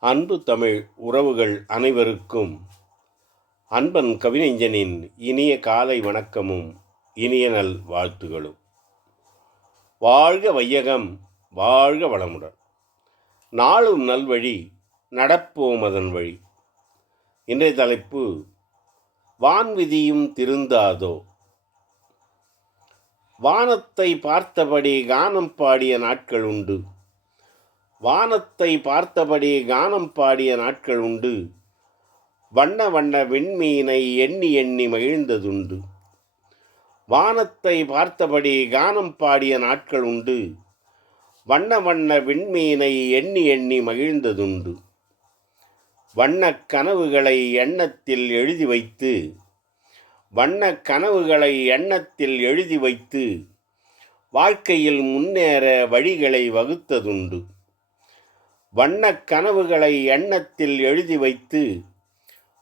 அன்பு தமிழ் உறவுகள் அனைவருக்கும் அன்பன் கவிஞனின் இனிய காலை வணக்கமும் இனிய நல் வாழ்த்துகளும். வாழ்க வையகம் வாழ்க வளமுடன். நாளும் நல்வழி நடப்போம் அதன் வழி. இன்றைய தலைப்பு வான்விதியும் திருந்தாதோ? வானத்தை பார்த்தபடி கானம் பாடிய நாட்கள் உண்டு. வானத்தை பார்த்தபடி கானம் பாடிய நாட்கள் உண்டு. வண்ண வண்ண விண்மீனை எண்ணி எண்ணி மகிழ்ந்ததுண்டு. வானத்தை பார்த்தபடி கானம் பாடிய நாட்கள் உண்டு. வண்ண வண்ண விண்மீனை எண்ணி எண்ணி மகிழ்ந்ததுண்டு. வண்ணக் கனவுகளை எண்ணத்தில் எழுதி வைத்து வண்ணக் கனவுகளை எண்ணத்தில் எழுதி வைத்து வாழ்க்கையில் முன்னேற வழிகளை வகுத்ததுண்டு. வண்ணக் கனவுகளை எண்ணத்தில் எழுதி வைத்து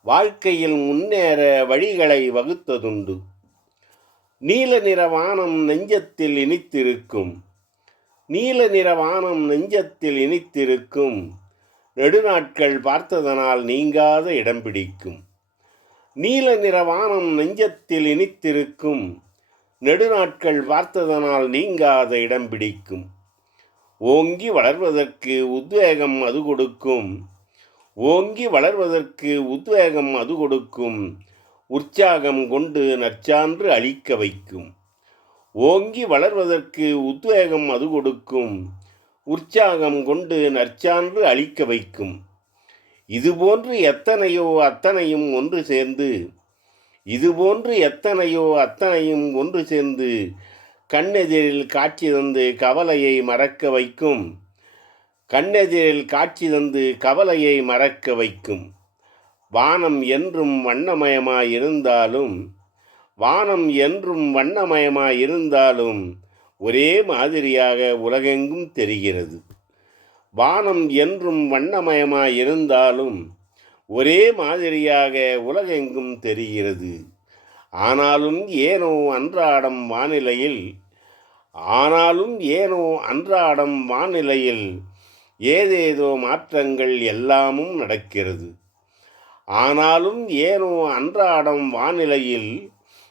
வாழ்க்கையில் முன்னேற வழிகளை வகுத்ததுண்டு. நீல நிற வானம் நெஞ்சத்தில் இனித்திருக்கும். நீல நிற வானம் நெஞ்சத்தில் இனித்திருக்கும். நெடுநாட்கள் பார்த்ததனால் நீங்காத இடம் பிடிக்கும். நீல நிற வானம் நெஞ்சத்தில் இனித்திருக்கும். நெடுநாட்கள் பார்த்ததனால் நீங்காத இடம் பிடிக்கும். ஓங்கி வளர்வதற்கு உத்வேகம் அது கொடுக்கும். ஓங்கி வளர்வதற்கு உத்வேகம் அது கொடுக்கும். உற்சாகம் கொண்டு நற்சான்று அழிக்க வைக்கும். ஓங்கி வளர்வதற்கு உத்வேகம் அது கொடுக்கும். உற்சாகம் கொண்டு நற்சான்று அழிக்க வைக்கும். இதுபோன்று எத்தனையோ அத்தனையும் ஒன்று சேர்ந்து இதுபோன்று எத்தனையோ அத்தனையும் ஒன்று சேர்ந்து கண்ணெதிரில் காட்சி தந்து கவலையை மறக்க வைக்கும். கண்ணெதிரில் காட்சி தந்து கவலையை மறக்க வைக்கும். வானம் என்றும் வண்ணமயமாயிருந்தாலும் வானம் என்றும் வண்ணமயமாயிருந்தாலும் ஒரே மாதிரியாக உலகெங்கும் தெரிகிறது. வானம் என்றும் வண்ணமயமாயிருந்தாலும் ஒரே மாதிரியாக உலகெங்கும் தெரிகிறது. ஆனாலும் ஏனோ அன்றாடம் வானிலையில் ஆனாலும் ஏனோ அன்றாடம் வானிலையில் ஏதேதோ மாற்றங்கள் எல்லாமும் நடக்கிறது. ஆனாலும் ஏனோ அன்றாடம் வானிலையில்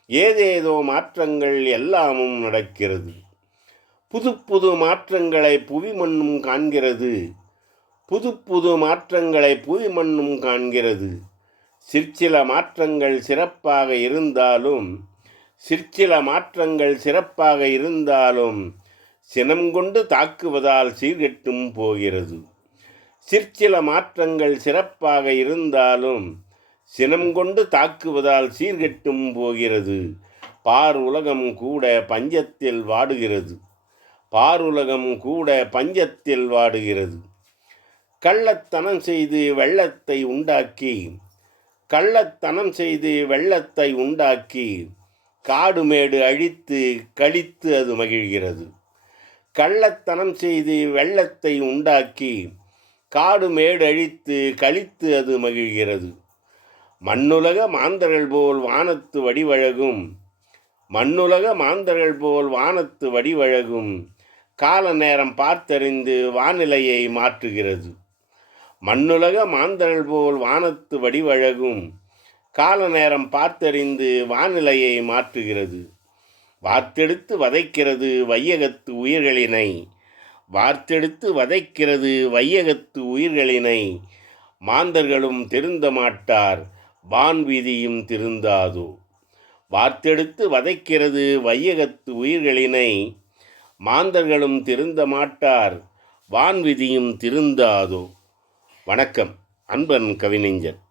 ஏதேதோ மாற்றங்கள் எல்லாமும் நடக்கிறது. புது புது மாற்றங்களை புவி மண்ணும் காண்கிறது. புது புது மாற்றங்களை புவி மண்ணும் காண்கிறது. சிற்சில மாற்றங்கள் சிறப்பாக இருந்தாலும் சிற்சில மாற்றங்கள் சிறப்பாக இருந்தாலும் சினம் கொண்டு தாக்குவதால் சீர்கெட்டும் போகிறது. சிற்சில மாற்றங்கள் சிறப்பாக இருந்தாலும் சினம் கொண்டு தாக்குவதால் சீர்கெட்டும் போகிறது. பார் உலகம் கூட பஞ்சத்தில் வாடுகிறது. பார் உலகம் கூட பஞ்சத்தில் வாடுகிறது. கள்ளத்தனம் செய்து வெள்ளத்தை உண்டாக்கி கள்ளத்தனம் செய்து வெள்ளத்தை உண்டாக்கி காடுமேடு அழித்து கழித்து அது மகிழ்கிறது. கள்ளத்தனம் செய்து வெள்ளத்தை உண்டாக்கி காடு மேடு அழித்து கழித்து அது மகிழ்கிறது. மண்ணுலக மாந்தர்கள் போல் வானத்து வடிவழகும் மண்ணுலக மாந்தர்கள் போல் வானத்து வடிவழகும் கால நேரம் பார்த்தறிந்து வானிலையை மாற்றுகிறது. மண்ணுலக மாந்தர்கள் போல் வானத்து வடிவழகும். கால நேரம் பார்த்தறிந்து வானிலையை மாற்றுகிறது. வார்த்தெடுத்து வதைக்கிறது வையகத்து உயிர்களினை. வார்த்தெடுத்து வதைக்கிறது வையகத்து உயிர்களினை. மாந்தர்களும் திருந்த மாட்டார் வான்வீதியும் திருந்தாதோ. வார்த்தெடுத்து வதைக்கிறது வையகத்து உயிர்களினை. மாந்தர்களும் திருந்த மாட்டார் வான்விதியும் திருந்தாதோ. வணக்கம். அன்பன் கவிஞன்